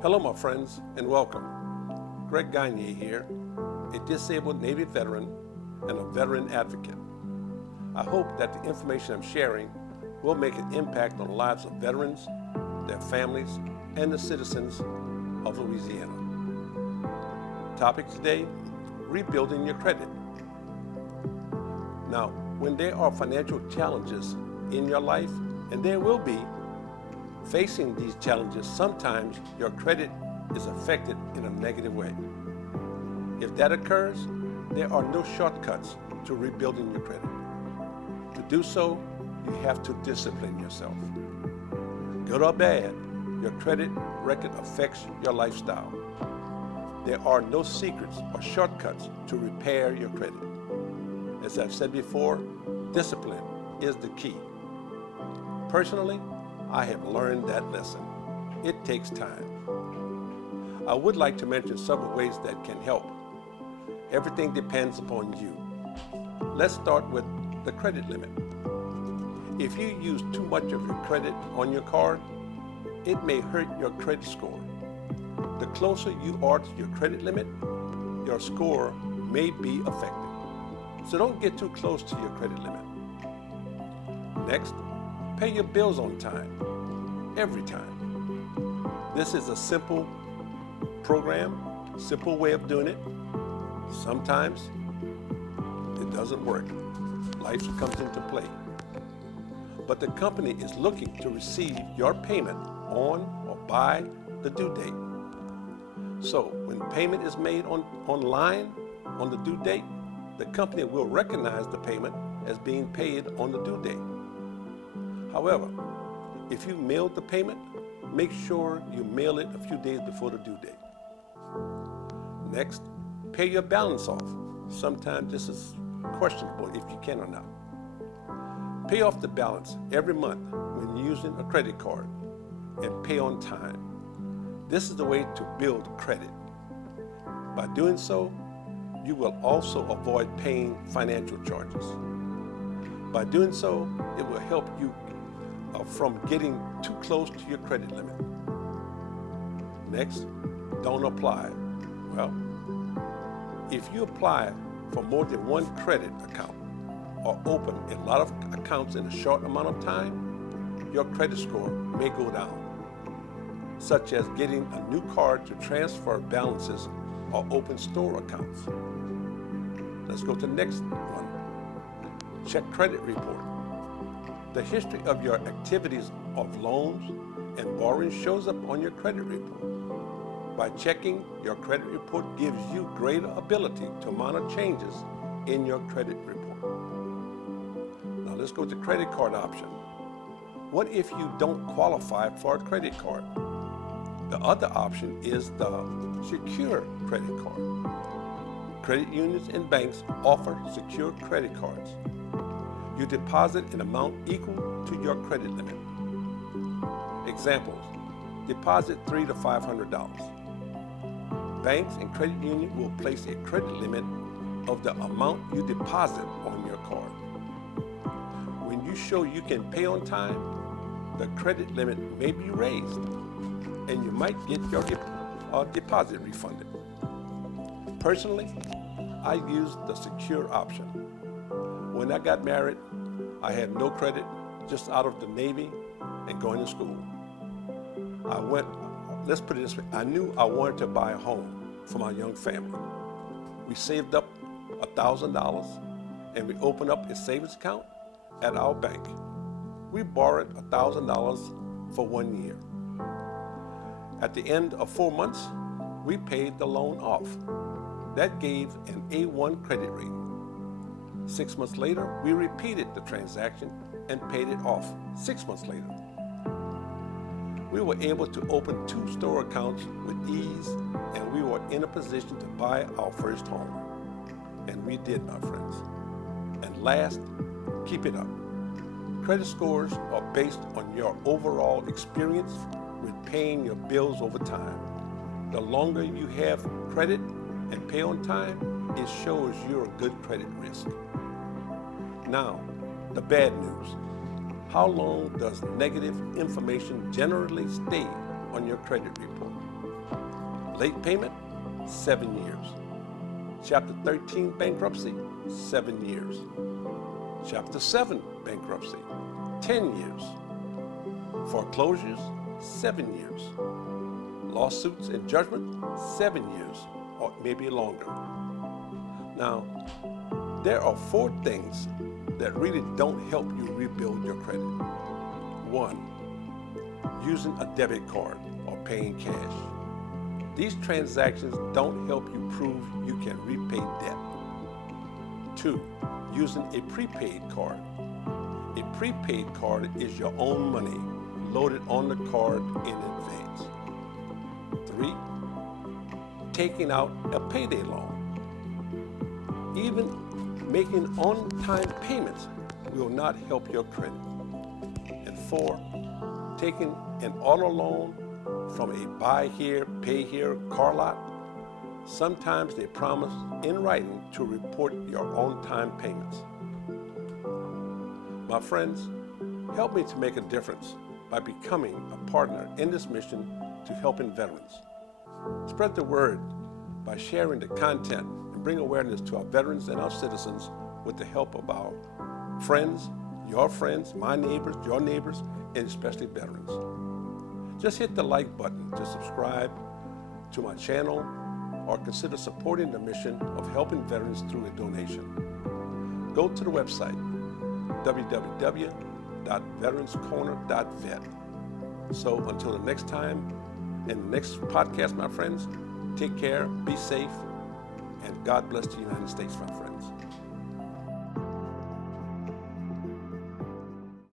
Hello, my friends, and welcome. Greg Gagne here, a disabled Navy veteran and a veteran advocate. I hope that the information I'm sharing will make an impact on the lives of veterans, their families, and the citizens of Louisiana. Topic today, rebuilding your credit. Now, when there are financial challenges in your life, and there will be, facing these challenges, sometimes your credit is affected in a negative way. If that occurs, there are no shortcuts to rebuilding your credit. To do so, you have to discipline yourself. Good or bad, your credit record affects your lifestyle. There are no secrets or shortcuts to repair your credit. As I've said before, discipline is the key. Personally, I have learned that lesson. It takes time. I would like to mention several ways that can help. Everything depends upon you. Let's start with the credit limit. If you use too much of your credit on your card, it may hurt your credit score. The closer you are to your credit limit, your score may be affected. So don't get too close to your credit limit. Next, pay your bills on time, every time. This is a simple program, simple way of doing it. Sometimes it doesn't work. Life comes into play. But the company is looking to receive your payment on or by the due date. So when payment is made online on the due date, the company will recognize the payment as being paid on the due date. However, if you mailed the payment, make sure you mail it a few days before the due date. Next, pay your balance off. Sometimes this is questionable if you can or not. Pay off the balance every month when using a credit card and pay on time. This is the way to build credit. By doing so, you will also avoid paying financial charges. By doing so, it will help you from getting too close to your credit limit. Next, don't apply. Well, if you apply for more than one credit account or open a lot of accounts in a short amount of time, your credit score may go down, such as getting a new card to transfer balances or open store accounts. Let's go to the next one. Check credit report. The history of your activities of loans and borrowing shows up on your credit report. By checking, your credit report gives you greater ability to monitor changes in your credit report. Now let's go to the credit card option. What if you don't qualify for a credit card? The other option is the secure credit card. Credit unions and banks offer secure credit cards. You deposit an amount equal to your credit limit. Examples, deposit $300 to $500. Banks and credit unions will place a credit limit of the amount you deposit on your card. When you show you can pay on time, the credit limit may be raised and you might get your deposit refunded. Personally, I used the secure option. When I got married, I had no credit, just out of the Navy and going to school. Let's put it this way, I knew I wanted to buy a home for my young family. We saved up $1,000 and we opened up a savings account at our bank. We borrowed $1,000 for 1 year. At the end of 4 months, we paid the loan off. That gave an A1 credit rating. 6 months later, we repeated the transaction and paid it off 6 months later. We were able to open 2 store accounts with ease, and we were in a position to buy our first home. And we did, my friends. And last, keep it up. Credit scores are based on your overall experience with paying your bills over time. The longer you have credit and pay on time, it shows you're a good credit risk. Now, the bad news. How long does negative information generally stay on your credit report? Late payment, 7 years. Chapter 13 bankruptcy, 7 years. Chapter 7 bankruptcy, 10 years. Foreclosures, 7 years. Lawsuits and judgment, 7 years, or maybe longer. Now, there are 4 things that really don't help you rebuild your credit. 1, using a debit card or paying cash. These transactions don't help you prove you can repay debt. 2, using a prepaid card. A prepaid card is your own money loaded on the card in advance. 3, taking out a payday loan. Even making on-time payments will not help your credit. And 4, taking an auto loan from a buy here, pay here car lot. Sometimes they promise in writing to report your on-time payments. My friends, help me to make a difference by becoming a partner in this mission to helping veterans. Spread the word by sharing the content and bring awareness to our veterans and our citizens with the help of our friends, my neighbors, your neighbors, and especially veterans. Just hit the like button to subscribe to my channel or consider supporting the mission of helping veterans through a donation. Go to the website, www.veteranscorner.vet. So until the next time, in the next podcast, my friends, take care, be safe, and God bless the United States, my friends.